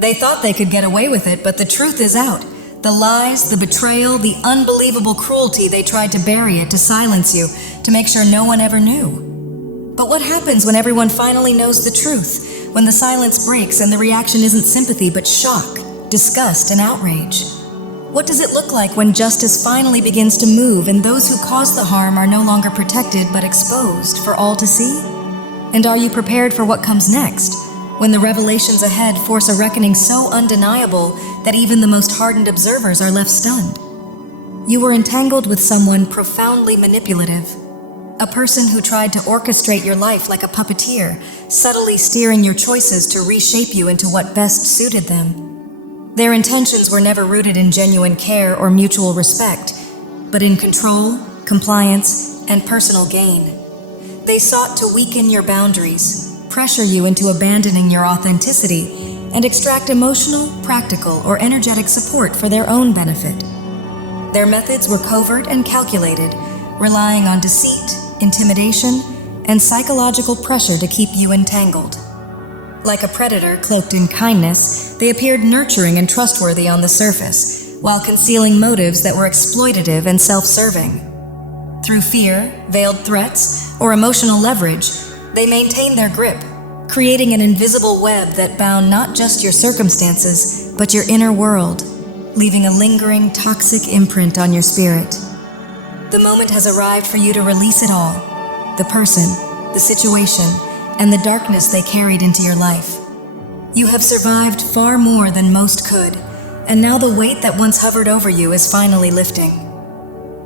They thought they could get away with it, but the truth is out. The lies, the betrayal, the unbelievable cruelty they tried to bury it, to silence you, to make sure no one ever knew. But what happens when everyone finally knows the truth? When the silence breaks and the reaction isn't sympathy but shock, disgust, and outrage? What does it look like when justice finally begins to move and those who caused the harm are no longer protected but exposed for all to see? And are you prepared for what comes next, when the revelations ahead force a reckoning so undeniable that even the most hardened observers are left stunned? You were entangled with someone profoundly manipulative, a person who tried to orchestrate your life like a puppeteer, subtly steering your choices to reshape you into what best suited them. Their intentions were never rooted in genuine care or mutual respect, but in control, compliance, and personal gain. They sought to weaken your boundaries, pressure you into abandoning your authenticity, and extract emotional, practical, or energetic support for their own benefit. Their methods were covert and calculated, relying on deceit, intimidation, and psychological pressure to keep you entangled. Like a predator cloaked in kindness, they appeared nurturing and trustworthy on the surface, while concealing motives that were exploitative and self-serving. Through fear, veiled threats, or emotional leverage, they maintained their grip, creating an invisible web that bound not just your circumstances, but your inner world, leaving a lingering, toxic imprint on your spirit. The moment has arrived for you to release it all: the person, the situation, and the darkness they carried into your life. You have survived far more than most could, and now the weight that once hovered over you is finally lifting.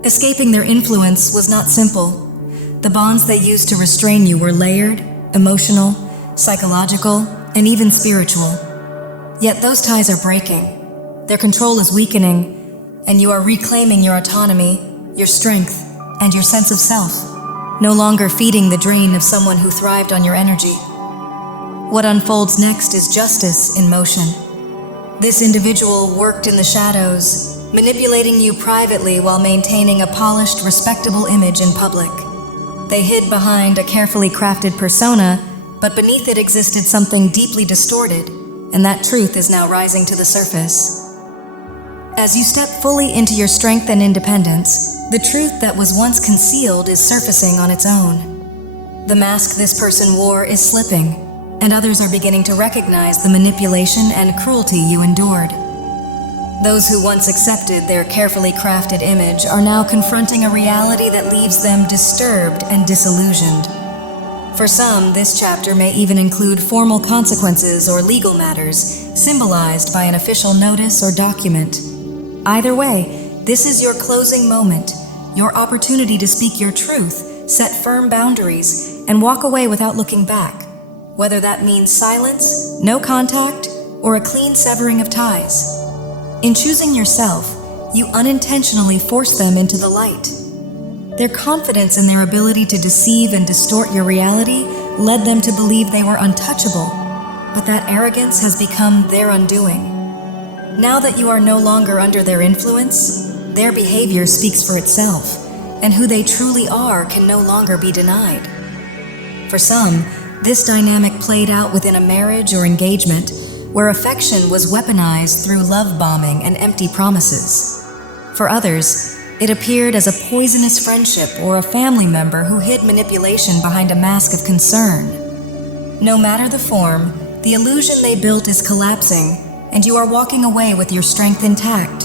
Escaping their influence was not simple. The bonds they used to restrain you were layered, emotional, psychological, and even spiritual. Yet those ties are breaking. Their control is weakening, and you are reclaiming your autonomy, your strength, and your sense of self, no longer feeding the drain of someone who thrived on your energy. What unfolds next is justice in motion. This individual worked in the shadows, manipulating you privately while maintaining a polished, respectable image in public. They hid behind a carefully crafted persona, but beneath it existed something deeply distorted, and that truth is now rising to the surface. As you step fully into your strength and independence, the truth that was once concealed is surfacing on its own. The mask this person wore is slipping, and others are beginning to recognize the manipulation and cruelty you endured. Those who once accepted their carefully crafted image are now confronting a reality that leaves them disturbed and disillusioned. For some, this chapter may even include formal consequences or legal matters, symbolized by an official notice or document. Either way, this is your closing moment, your opportunity to speak your truth, set firm boundaries, and walk away without looking back, whether that means silence, no contact, or a clean severing of ties. In choosing yourself, you unintentionally force them into the light. Their confidence in their ability to deceive and distort your reality led them to believe they were untouchable, but that arrogance has become their undoing. Now that you are no longer under their influence, their behavior speaks for itself, and who they truly are can no longer be denied. For some, this dynamic played out within a marriage or engagement, where affection was weaponized through love bombing and empty promises. For others, it appeared as a poisonous friendship or a family member who hid manipulation behind a mask of concern. No matter the form, the illusion they built is collapsing, and you are walking away with your strength intact.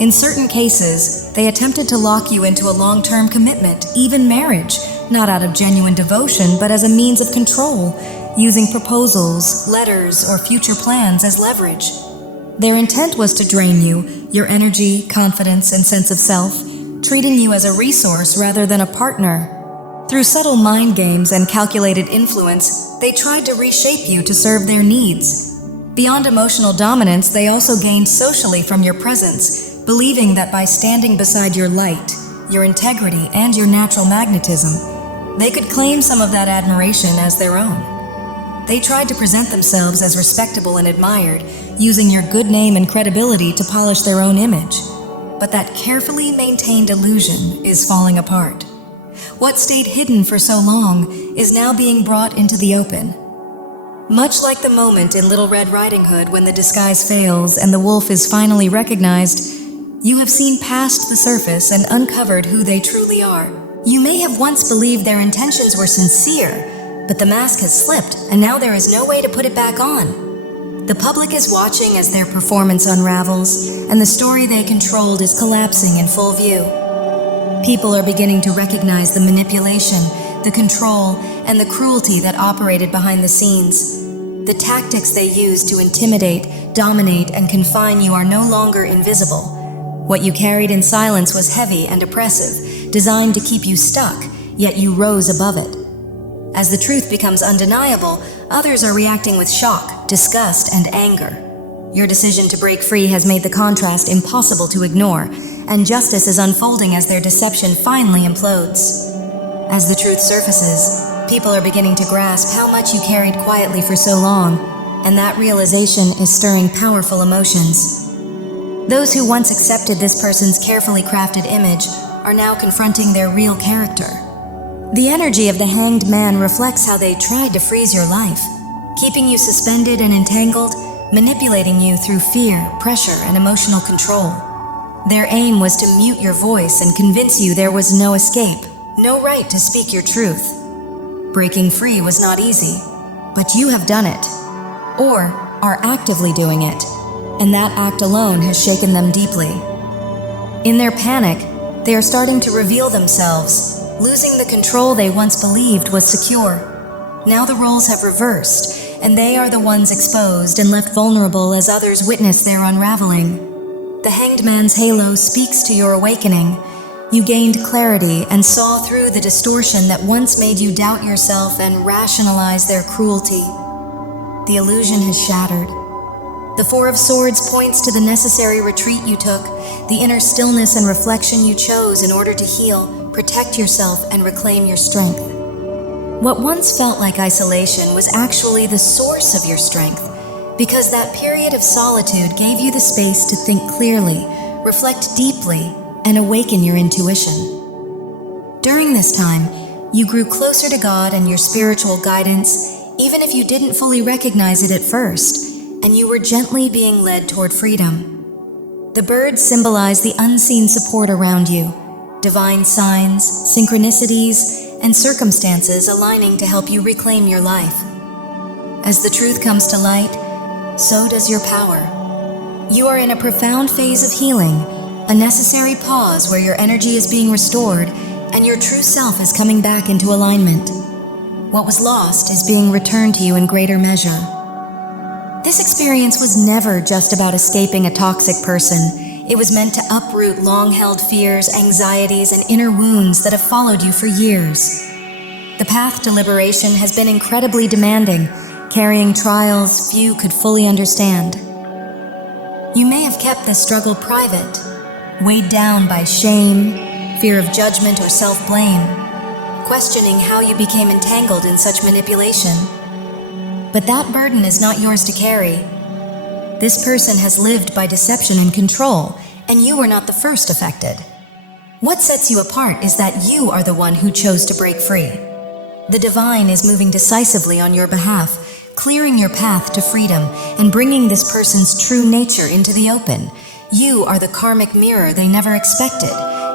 In certain cases, they attempted to lock you into a long-term commitment, even marriage, not out of genuine devotion, but as a means of control, using proposals, letters, or future plans as leverage. Their intent was to drain you, your energy, confidence, and sense of self, treating you as a resource rather than a partner. Through subtle mind games and calculated influence, they tried to reshape you to serve their needs. Beyond emotional dominance, they also gained socially from your presence, believing that by standing beside your light, your integrity, and your natural magnetism, they could claim some of that admiration as their own. They tried to present themselves as respectable and admired, using your good name and credibility to polish their own image. But that carefully maintained illusion is falling apart. What stayed hidden for so long is now being brought into the open. Much like the moment in Little Red Riding Hood when the disguise fails and the wolf is finally recognized, you have seen past the surface and uncovered who they truly are. You may have once believed their intentions were sincere, but the mask has slipped and now there is no way to put it back on. The public is watching as their performance unravels, and the story they controlled is collapsing in full view. People are beginning to recognize the manipulation, the control, and the cruelty that operated behind the scenes. The tactics they used to intimidate, dominate, and confine you are no longer invisible. What you carried in silence was heavy and oppressive, designed to keep you stuck, yet you rose above it. As the truth becomes undeniable, others are reacting with shock, disgust, and anger. Your decision to break free has made the contrast impossible to ignore, and justice is unfolding as their deception finally implodes. As the truth surfaces, people are beginning to grasp how much you carried quietly for so long, and that realization is stirring powerful emotions. Those who once accepted this person's carefully crafted image are now confronting their real character. The energy of the hanged man reflects how they tried to freeze your life, keeping you suspended and entangled, manipulating you through fear, pressure, and emotional control. Their aim was to mute your voice and convince you there was no escape, no right to speak your truth. Breaking free was not easy, but you have done it, or are actively doing it, and that act alone has shaken them deeply. In their panic, they are starting to reveal themselves, losing the control they once believed was secure. Now the roles have reversed, and they are the ones exposed and left vulnerable as others witness their unraveling. The hanged man's halo speaks to your awakening. You gained clarity and saw through the distortion that once made you doubt yourself and rationalize their cruelty. The illusion has shattered. The Four of Swords points to the necessary retreat you took, the inner stillness and reflection you chose in order to heal, protect yourself, and reclaim your strength. What once felt like isolation was actually the source of your strength, because that period of solitude gave you the space to think clearly, reflect deeply, and awaken your intuition. During this time, you grew closer to God and your spiritual guidance, even if you didn't fully recognize it at first, and you were gently being led toward freedom. The birds symbolize the unseen support around you, divine signs, synchronicities, and circumstances aligning to help you reclaim your life. As the truth comes to light, so does your power. You are in a profound phase of healing, a necessary pause where your energy is being restored and your true self is coming back into alignment. What was lost is being returned to you in greater measure. This experience was never just about escaping a toxic person. It was meant to uproot long-held fears, anxieties, and inner wounds that have followed you for years. The path to liberation has been incredibly demanding, carrying trials few could fully understand. You may have kept the struggle private, weighed down by shame, fear of judgment, or self-blame, questioning how you became entangled in such manipulation. But that burden is not yours to carry. This person has lived by deception and control, and you were not the first affected. What sets you apart is that you are the one who chose to break free. The divine is moving decisively on your behalf, clearing your path to freedom and bringing this person's true nature into the open. You are the karmic mirror they never expected,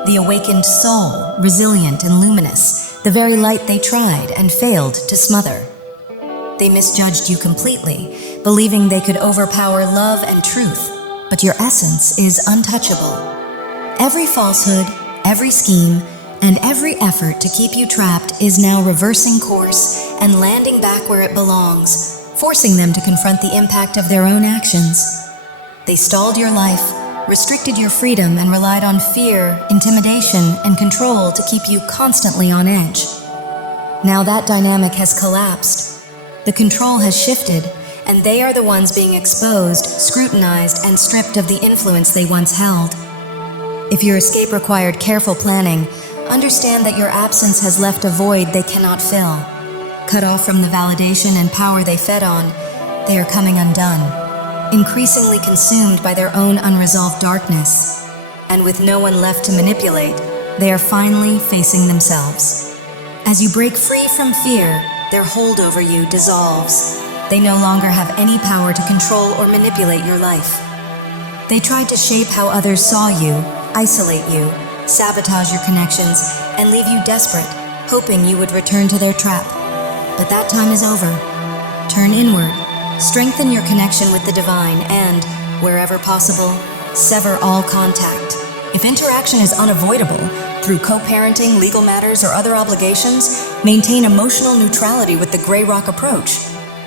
the awakened soul, resilient and luminous, the very light they tried and failed to smother. They misjudged you completely, believing they could overpower love and truth, but your essence is untouchable. Every falsehood, every scheme, and every effort to keep you trapped is now reversing course and landing back where it belongs, forcing them to confront the impact of their own actions. They stalled your life, restricted your freedom, and relied on fear, intimidation, and control to keep you constantly on edge. Now that dynamic has collapsed. The control has shifted, and they are the ones being exposed, scrutinized, and stripped of the influence they once held. If your escape required careful planning, understand that your absence has left a void they cannot fill. Cut off from the validation and power they fed on, they are coming undone, increasingly consumed by their own unresolved darkness. And with no one left to manipulate, they are finally facing themselves. As you break free from fear, their hold over you dissolves. They no longer have any power to control or manipulate your life. They tried to shape how others saw you, isolate you, sabotage your connections, and leave you desperate, hoping you would return to their trap. But that time is over. Turn inward, strengthen your connection with the divine, and, wherever possible, sever all contact. If interaction is unavoidable, through co-parenting, legal matters, or other obligations, maintain emotional neutrality with the Grey Rock approach.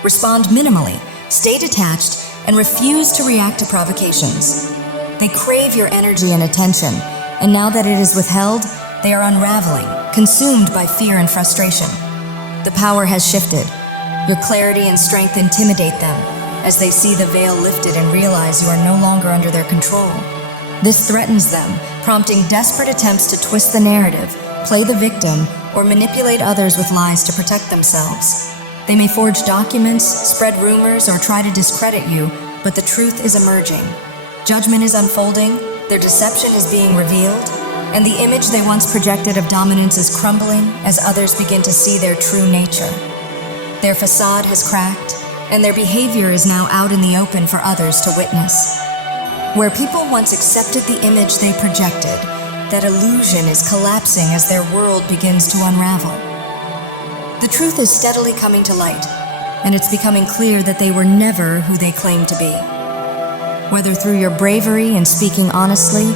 Respond minimally, stay detached, and refuse to react to provocations. They crave your energy and attention, and now that it is withheld, they are unraveling, consumed by fear and frustration. The power has shifted. Your clarity and strength intimidate them as they see the veil lifted and realize you are no longer under their control. This threatens them, prompting desperate attempts to twist the narrative, play the victim, or manipulate others with lies to protect themselves. They may forge documents, spread rumors, or try to discredit you, but the truth is emerging. Judgment is unfolding, their deception is being revealed, and the image they once projected of dominance is crumbling as others begin to see their true nature. Their facade has cracked, and their behavior is now out in the open for others to witness. Where people once accepted the image they projected, that illusion is collapsing as their world begins to unravel. The truth is steadily coming to light, and it's becoming clear that they were never who they claimed to be. Whether through your bravery in speaking honestly,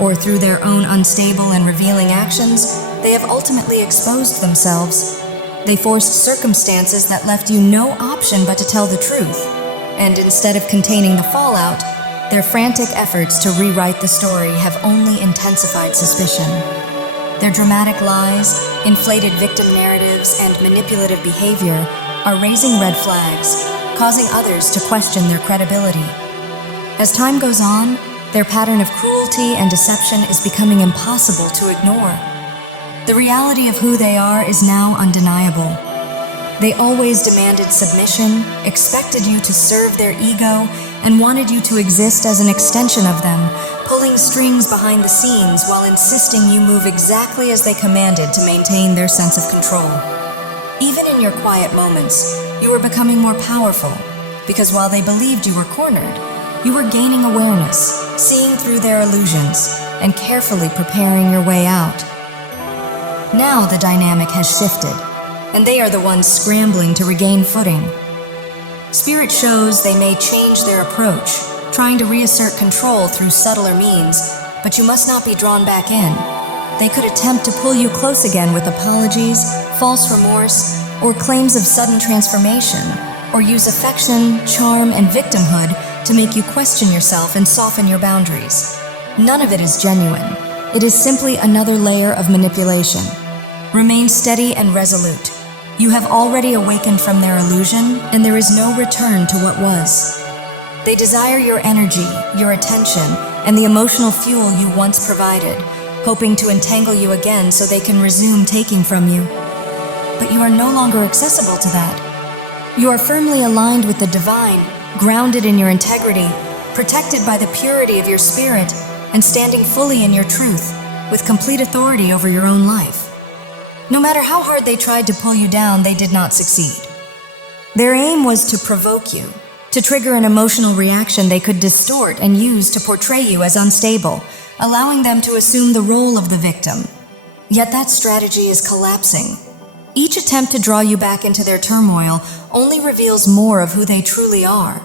or through their own unstable and revealing actions, they have ultimately exposed themselves. They forced circumstances that left you no option but to tell the truth, and instead of containing the fallout, their frantic efforts to rewrite the story have only intensified suspicion. Their dramatic lies, inflated victim narratives, and manipulative behavior are raising red flags, causing others to question their credibility. As time goes on, their pattern of cruelty and deception is becoming impossible to ignore. The reality of who they are is now undeniable. They always demanded submission, expected you to serve their ego, and wanted you to exist as an extension of them, pulling strings behind the scenes while insisting you move exactly as they commanded to maintain their sense of control. Even in your quiet moments, you were becoming more powerful, because while they believed you were cornered, you were gaining awareness, seeing through their illusions, and carefully preparing your way out. Now the dynamic has shifted, and they are the ones scrambling to regain footing. Spirit shows they may change their approach, trying to reassert control through subtler means, but you must not be drawn back in. They could attempt to pull you close again with apologies, false remorse, or claims of sudden transformation, or use affection, charm, and victimhood to make you question yourself and soften your boundaries. None of it is genuine. It is simply another layer of manipulation. Remain steady and resolute. You have already awakened from their illusion, and there is no return to what was. They desire your energy, your attention, and the emotional fuel you once provided, hoping to entangle you again so they can resume taking from you. But you are no longer accessible to that. You are firmly aligned with the divine, grounded in your integrity, protected by the purity of your spirit, and standing fully in your truth, with complete authority over your own life. No matter how hard they tried to pull you down, they did not succeed. Their aim was to provoke you, to trigger an emotional reaction they could distort and use to portray you as unstable, allowing them to assume the role of the victim. Yet that strategy is collapsing. Each attempt to draw you back into their turmoil only reveals more of who they truly are.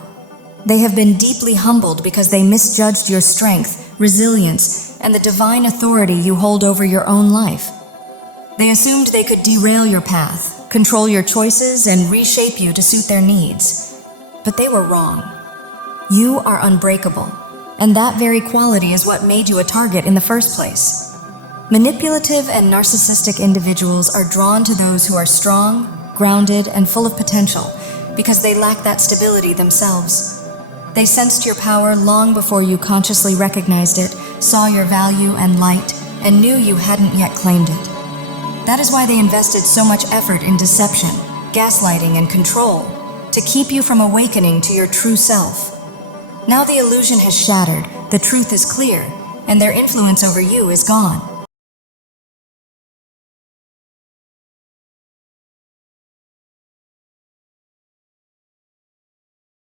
They have been deeply humbled because they misjudged your strength, resilience, and the divine authority you hold over your own life. They assumed they could derail your path, control your choices, and reshape you to suit their needs. But they were wrong. You are unbreakable, and that very quality is what made you a target in the first place. Manipulative and narcissistic individuals are drawn to those who are strong, grounded, and full of potential because they lack that stability themselves. They sensed your power long before you consciously recognized it, saw your value and light, and knew you hadn't yet claimed it. That is why they invested so much effort in deception, gaslighting, and control, to keep you from awakening to your true self. Now the illusion has shattered, the truth is clear, and their influence over you is gone.